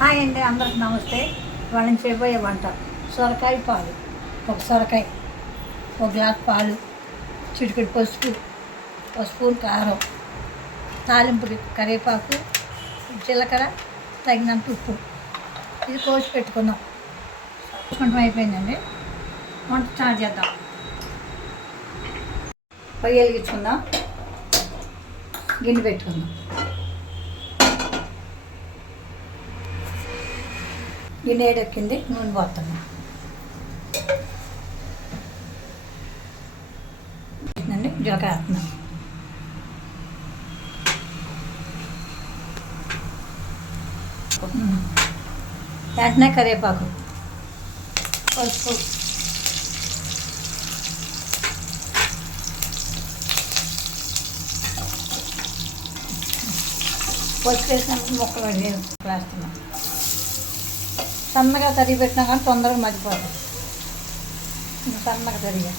Hi అండి, అందరికి నమస్తే. వాళ్ళని చేయబోయే వంట సొరకాయ పాలు. ఒక సొరకాయ, ఒక గ్లాస్ పాలు, చిటికెడు పసుపు, ఒక స్పూన్ కారం, తాలింపుకి కరివేపాకు, జీలకర్ర, తగినంత ఉప్పు. ఇది కోసి పెట్టుకుందాం. కొంచెం అయిపోయిందండి. వంట స్టార్ట్ చేద్దాం. పొయ్యి వెలిగించుకుందాం, గిన్నె పెట్టుకుందాం. గిన్నె ఏడెక్కింది, నూనె పోతున్నాం. జీలకర్ర వేస్తున్నాం. వెంటనే కరివేపాకు, పసుపు, పసుపు వేసినప్పుడు ముక్కలు వేస్తున్నాం. సన్నగా తరిగి పెట్టినా కానీ తొందరగా మగ్గిపోతుంది. సన్నగా తరిగా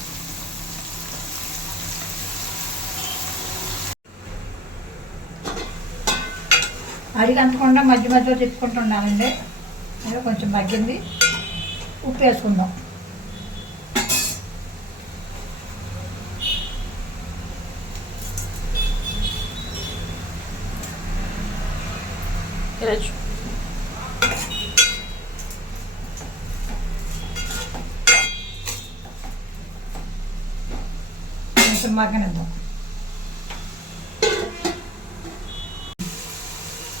అడిగంతకుండా మధ్య మధ్యలో తిప్పుకుంటూ ఉండాలండి. అదే కొంచెం మగ్గింది. ఉప్పు వేసుకుందాం. కొంచెం మగ్గనిద్దాం.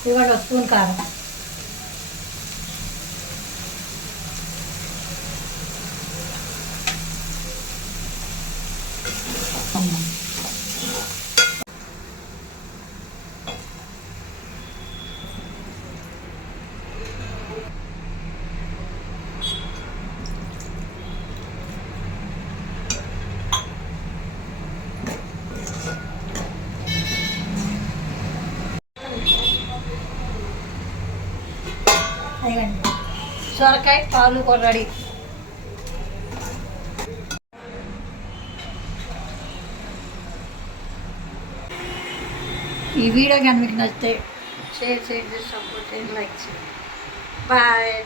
ఇవాళ ఒక స్పూన్ కారం, అయ్యండి. సొరకాయ పాలు కూడా రెడీ. ఈ వీడియో కనుక మీకు నచ్చితే షేర్ చేయండి, సపోర్ట్ చేయండి, లైక్ చేయండి. బాయ్.